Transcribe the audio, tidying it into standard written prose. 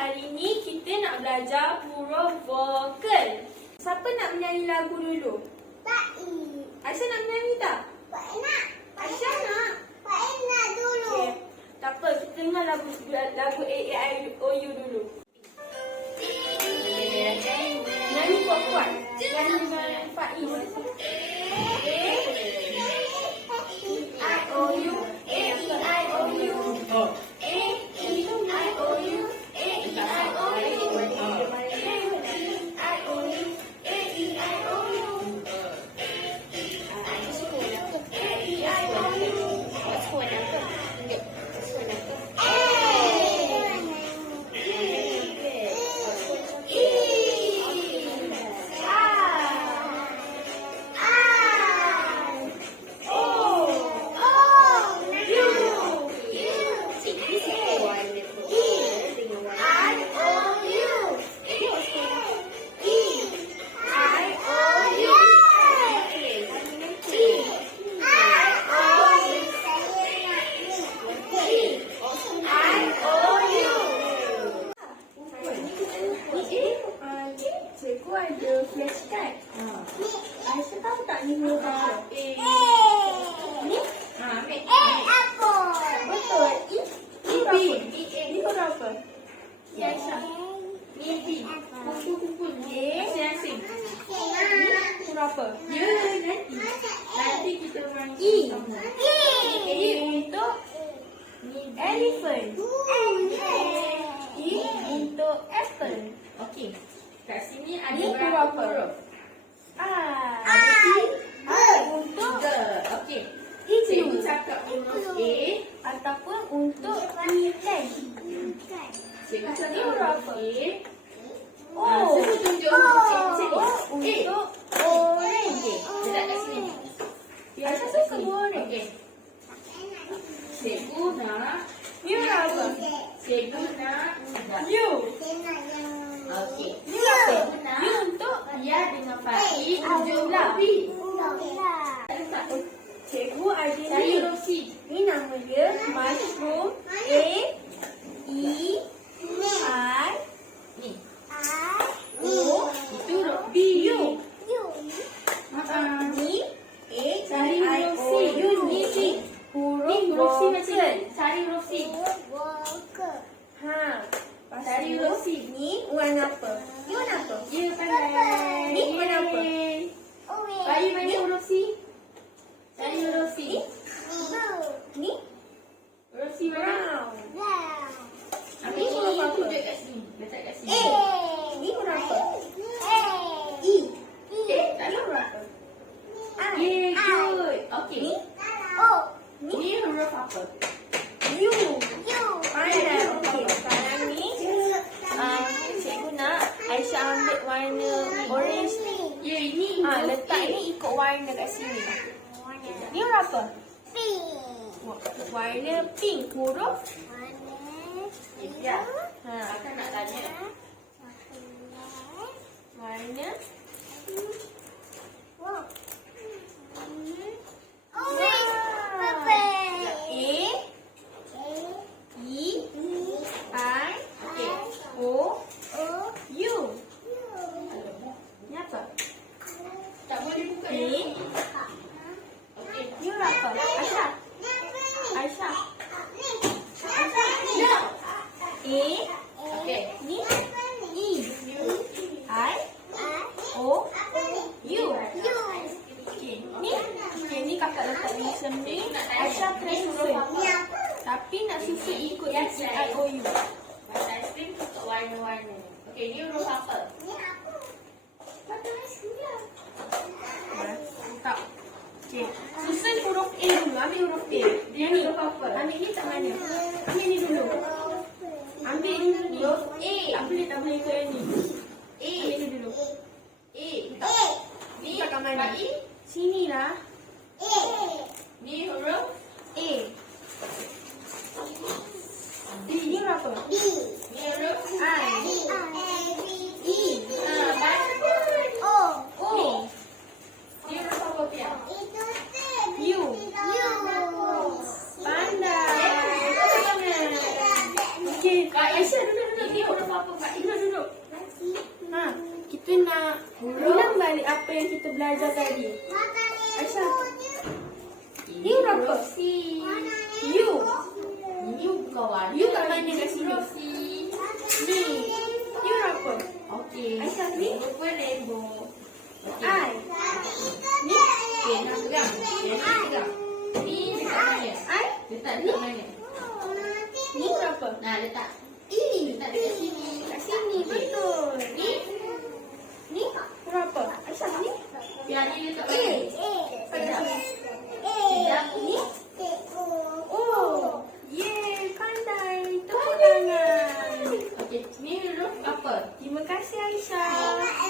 hari ni kita nak belajar huruf vokal. Siapa nak menyanyi lagu dulu? Aisyah nak menyanyi tak? Aisyah nak? dulu. Okay. Tak apa, kita dengar lagu A-E-I-O-U dulu. Nyanyi kuat-kuat. Nyanyi dengan Faiz. A-E-I-O-U, A-E-I-O-u. A-E-I-O-U, A-E-I-O-U. Cikgu ada flashcard. Aisyah tahu tak ni huruf apa? Ni? Ambil. Betul. Ni huruf apa? Ni Aisyah. Ni B. Kumpul-kumpul. Asing-asing. Ni huruf apa? Ya, nanti kita orang E untuk elephant. E untuk apple. Okey. Kat sini ada berapa huruf? Untuk okey. Cikgu cakap huruf A ataupun untuk ikan. Cikgu cakap huruf A. Cikgu tunjuk huruf A. Untuk orange. Letak kat sini. Aisyah suka orange. Okey. Cikgu nak ni apa? Cikgu nak U. Okey. Cikgu nak U untuk dia dengan Faiz tunjuk huruf B. Cikgu ada ni huruf C. Ni nama dia mushroom. A E I ni. O itu huruf B. U. Ni A cari huruf C. U ni C. Huruf C macam ni. Cari huruf C. Cari huruf C. Ni warna apa? Ni warna apa? Ya, pandai. Ni warna apa? Bayi mana huruf C? Cari huruf C. Ni? Huruf C mana? Ambil huruf apa? Tunjuk kat sini. Letak kat sini. Ni huruf apa? E. Tak tahu huruf apa? Yeah, good. Okey. Ni huruf apa? U. Pandai. Okey. Sekarang ni cikgu nak Aisyah ambil warna orange ni. Ya, ini. Letak ni ikut warna kat sini. Ni huruf apa? Warna pink. Huruf? Ya. Akan nak tanya. Warna? Aisyah press susun. Tapi nak susun ikut A-E-I-O-U. Bahasa aiskrim untuk warna-warna. Okey, ni huruf apa? Bahasa aiskrim lah. Tak. Okey. Susun huruf A dulu. Ambil huruf A. Dia ni huruf apa? Ambil ni tak mana? Ni dulu. Ambil ni dulu. Huruf A. Tak boleh ke ni. A. Ambil ni dulu. A. Ni kat mana? Sini lah. Ni huruf A. Ni huruf apa? Ni huruf I. E. O. Ni huruf apa Pia? U. Pandai. Okey, Kak Aisyah dulu. Ni huruf apa? apa Kak? Duduk. Ha, kita nak ulang balik apa yang kita belajar tadi. Aisyah. Ni huruf apa? U. Ini kawan. U kat mana kat sini? Ni. Ni huruf apa? Okey. Aisyah ni? Rainbow. I. Ni? Okey, nak pegang. Okey, nak pegang. Ni dekat mana? I? Letak dekat mana? Ni huruf apa? Nah, letak. E. Letak dekat sini. Kat sini, betul. Ni. Ni huruf apa? Aisyah ni? Yang ni letak A. mana? Sekejap. Sekejap. Ni? Oh. Yeay, pandai. Tepuk tangan. Okey, ni huruf apa? Terima kasih Aisyah.